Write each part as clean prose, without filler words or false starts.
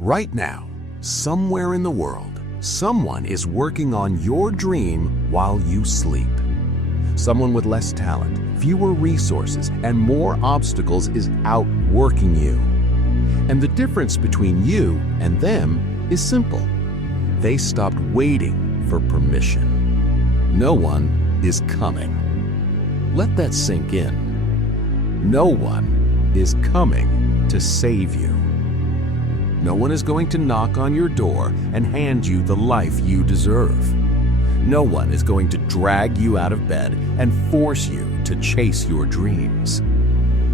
Right now, somewhere in the world, someone is working on your dream while you sleep. Someone with less talent, fewer resources, and more obstacles is outworking you. And the difference between you and them is simple. They stopped waiting for permission. No one is coming. Let that sink in. No one is coming to save you. No one is going to knock on your door and hand you the life you deserve. No one is going to drag you out of bed and force you to chase your dreams.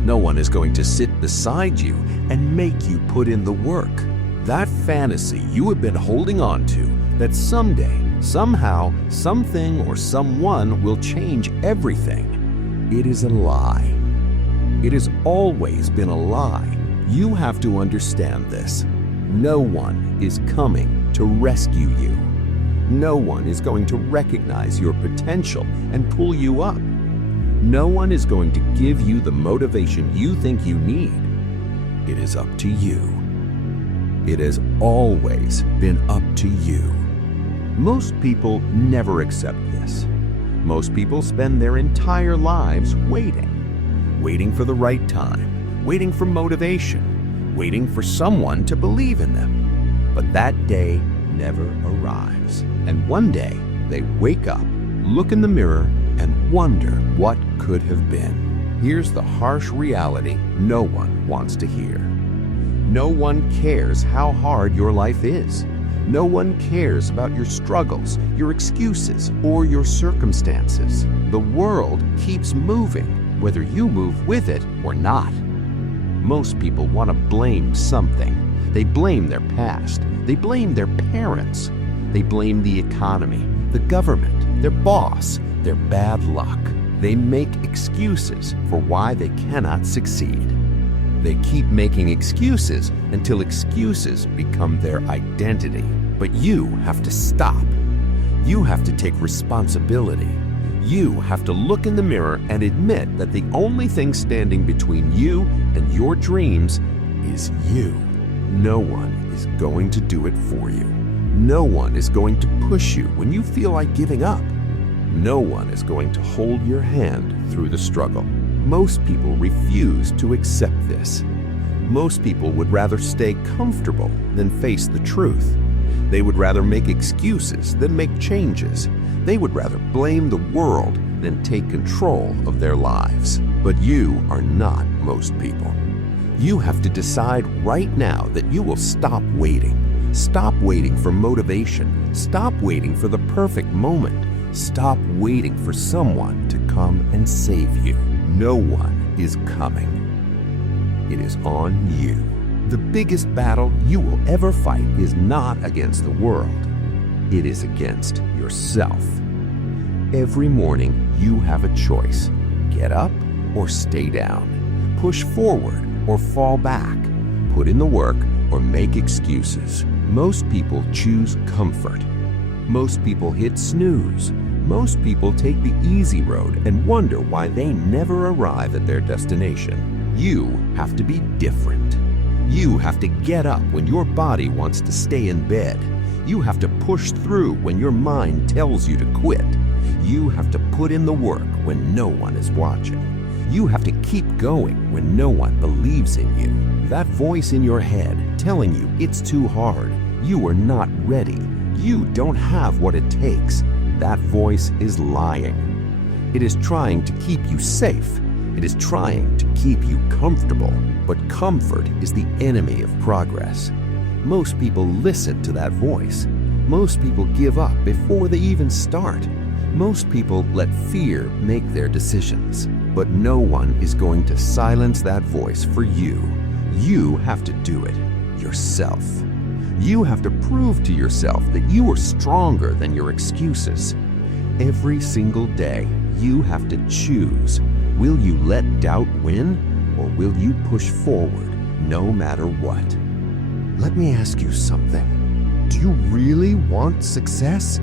No one is going to sit beside you and make you put in the work. That fantasy you have been holding on to, that someday, somehow, something or someone will change everything, it is a lie. It has always been a lie. You have to understand this. No one is coming to rescue you. No one is going to recognize your potential and pull you up. No one is going to give you the motivation you think you need. It is up to you. It has always been up to you. Most people never accept this. Most people spend their entire lives waiting for the right time, waiting for motivation, waiting for someone to believe in them. But that day never arrives. And one day, they wake up, look in the mirror, and wonder what could have been. Here's the harsh reality no one wants to hear. No one cares how hard your life is. No one cares about your struggles, your excuses, or your circumstances. The world keeps moving, whether you move with it or not. Most people want to blame something. They blame their past. They blame their parents. They blame the economy, the government, their boss, their bad luck. They make excuses for why they cannot succeed. They keep making excuses until excuses become their identity. But you have to stop. You have to take responsibility. You have to look in the mirror and admit that the only thing standing between you and your dreams is you. No one is going to do it for you. No one is going to push you when you feel like giving up. No one is going to hold your hand through the struggle. Most people refuse to accept this. Most people would rather stay comfortable than face the truth. They would rather make excuses than make changes. They would rather blame the world than take control of their lives. But you are not most people. You have to decide right now that you will stop waiting. Stop waiting for motivation. Stop waiting for the perfect moment. Stop waiting for someone to come and save you. No one is coming. It is on you. The biggest battle you will ever fight is not against the world. It is against yourself. Every morning you have a choice. Get up or stay down. Push forward or fall back. Put in the work or make excuses. Most people choose comfort. Most people hit snooze. Most people take the easy road and wonder why they never arrive at their destination. You have to be different. You have to get up when your body wants to stay in bed. You have to push through when your mind tells you to quit. You have to put in the work when no one is watching. You have to keep going when no one believes in you. That voice in your head telling you it's too hard, you are not ready, you don't have what it takes, that voice is lying. It is trying to keep you safe. It is trying to keep you comfortable. But comfort is the enemy of progress. Most people listen to that voice. Most people give up before they even start. Most people let fear make their decisions. But no one is going to silence that voice for you. You have to do it yourself. You have to prove to yourself that you are stronger than your excuses. Every single day, you have to choose. Will you let doubt win, or will you push forward no matter what? Let me ask you something. Do you really want success,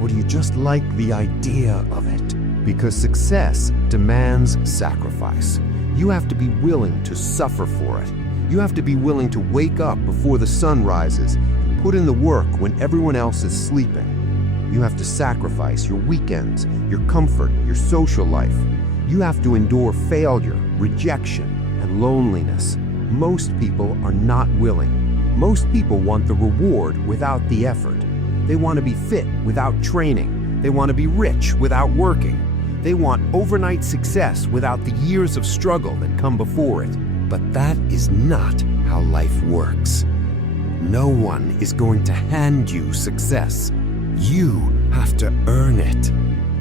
or do you just like the idea of it? Because success demands sacrifice. You have to be willing to suffer for it. You have to be willing to wake up before the sun rises and put in the work when everyone else is sleeping. You have to sacrifice your weekends, your comfort, your social life. You have to endure failure, rejection, and loneliness. Most people are not willing. Most people want the reward without the effort. They want to be fit without training. They want to be rich without working. They want overnight success without the years of struggle that come before it. But that is not how life works. No one is going to hand you success. You have to earn it.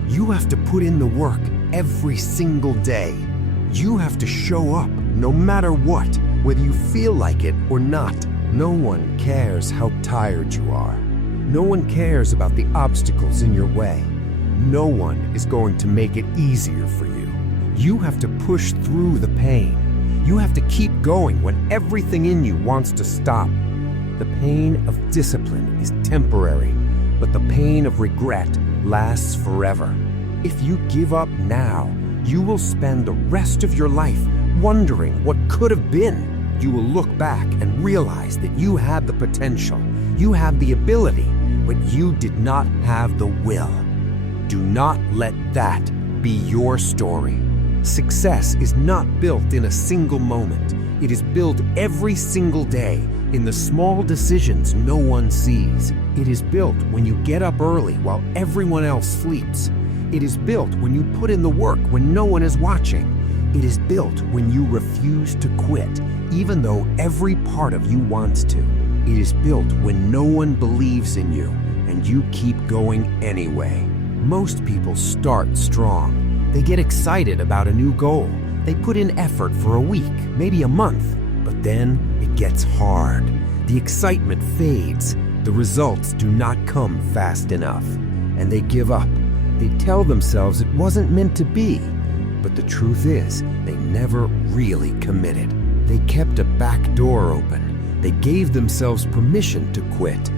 You have to put in the work every single day. You have to show up no matter what, whether you feel like it or not. No one cares how tired you are. No one cares about the obstacles in your way. No one is going to make it easier for you. You have to push through the pain. You have to keep going when everything in you wants to stop. The pain of discipline is temporary, but the pain of regret lasts forever. If you give up now, you will spend the rest of your life wondering what could have been. You will look back and realize that you had the potential, you had the ability, but you did not have the will. Do not let that be your story. Success is not built in a single moment. It is built every single day in the small decisions no one sees. It is built when you get up early while everyone else sleeps. It is built when you put in the work when no one is watching. It is built when you refuse to quit, even though every part of you wants to. It is built when no one believes in you and you keep going anyway. Most people start strong. They get excited about a new goal. They put in effort for a week, maybe a month, but then it gets hard. The excitement fades. The results do not come fast enough, and they give up. They tell themselves it wasn't meant to be, but the truth is, they never really committed. They kept a back door open. They gave themselves permission to quit.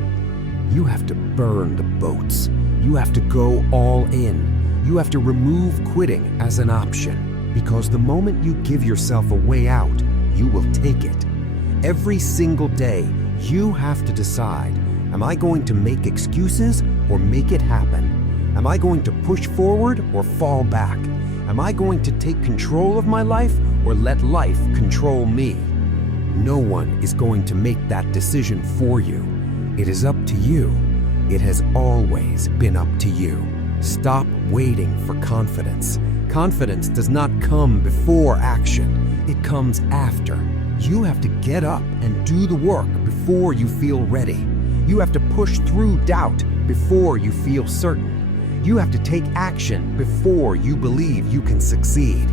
You have to burn the boats. You have to go all in. You have to remove quitting as an option, because the moment you give yourself a way out, you will take it. Every single day, you have to decide, am I going to make excuses or make it happen? Am I going to push forward or fall back? Am I going to take control of my life or let life control me? No one is going to make that decision for you. It is up to you. It has always been up to you. Stop waiting for confidence. Confidence does not come before action. It comes after. You have to get up and do the work before you feel ready. You have to push through doubt before you feel certain. You have to take action before you believe you can succeed.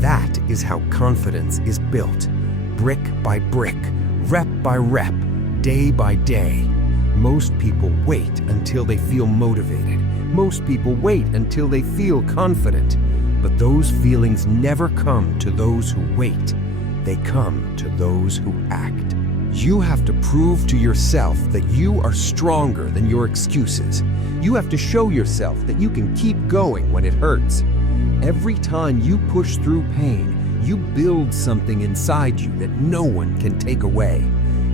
That is how confidence is built. Brick by brick, rep by rep, day by day. Most people wait until they feel motivated. Most people wait until they feel confident. But those feelings never come to those who wait. They come to those who act. You have to prove to yourself that you are stronger than your excuses. You have to show yourself that you can keep going when it hurts. Every time you push through pain, you build something inside you that no one can take away.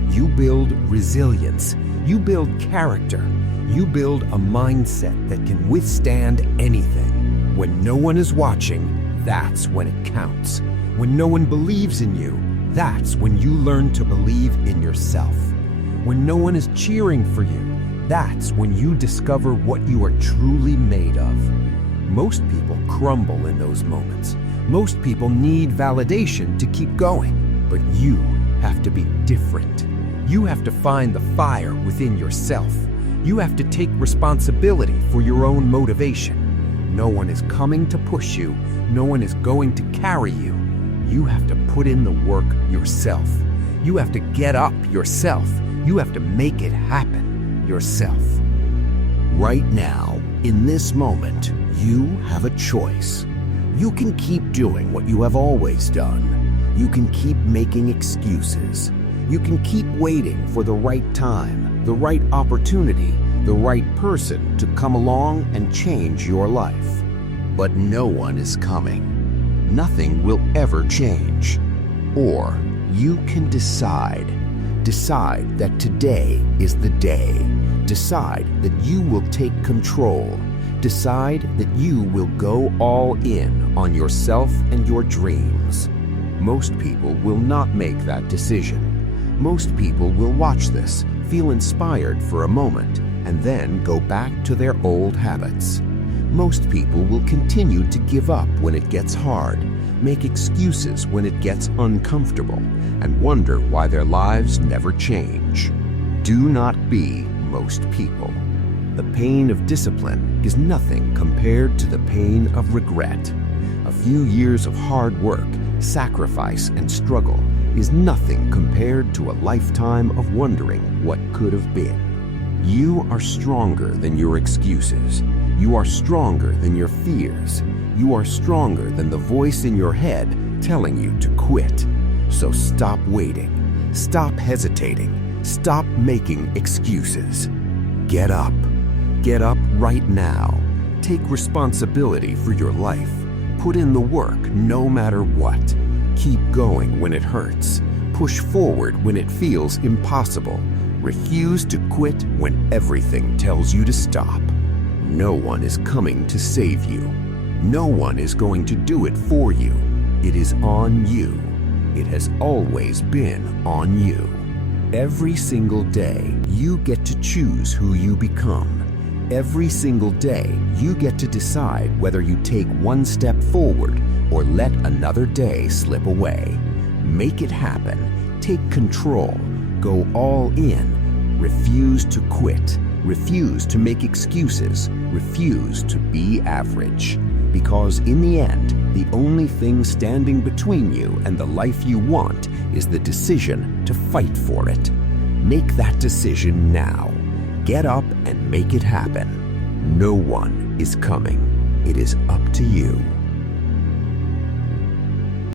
You build resilience. You build character. You build a mindset that can withstand anything. When no one is watching, that's when it counts. When no one believes in you, that's when you learn to believe in yourself. When no one is cheering for you, that's when you discover what you are truly made of. Most people crumble in those moments. Most people need validation to keep going, but you have to be different. You have to find the fire within yourself. You have to take responsibility for your own motivation. No one is coming to push you. No one is going to carry you. You have to put in the work yourself. You have to get up yourself. You have to make it happen yourself. Right now, in this moment, you have a choice. You can keep doing what you have always done. You can keep making excuses. You can keep waiting for the right time, the right opportunity, the right person to come along and change your life. But no one is coming. Nothing will ever change. Or You can decide. Decide that today is the day. Decide that you will take control. Decide that you will go all in on yourself and your dreams. Most people will not make that decision. Most people will watch this, feel inspired for a moment, and then go back to their old habits. Most people will continue to give up when it gets hard, make excuses when it gets uncomfortable, and wonder why their lives never change. Do not be most people. The pain of discipline is nothing compared to the pain of regret. A few years of hard work, sacrifice, and struggle is nothing compared to a lifetime of wondering what could have been. You are stronger than your excuses. You are stronger than your fears. You are stronger than the voice in your head telling you to quit. So stop waiting. Stop hesitating. Stop making excuses. Get up. Get up right now. Take responsibility for your life. Put in the work no matter what. Keep going when it hurts. Push forward when it feels impossible. Refuse to quit when everything tells you to stop. No one is coming to save you. No one is going to do it for you. It is on you. It has always been on you. Every single day, you get to choose who you become. Every single day, you get to decide whether you take one step forward or let another day slip away. Make it happen. Take control. Go all in. Refuse to quit. Refuse to make excuses. Refuse to be average. Because in the end, the only thing standing between you and the life you want is the decision to fight for it. Make that decision now. Get up and make it happen. No one is coming. It is up to you.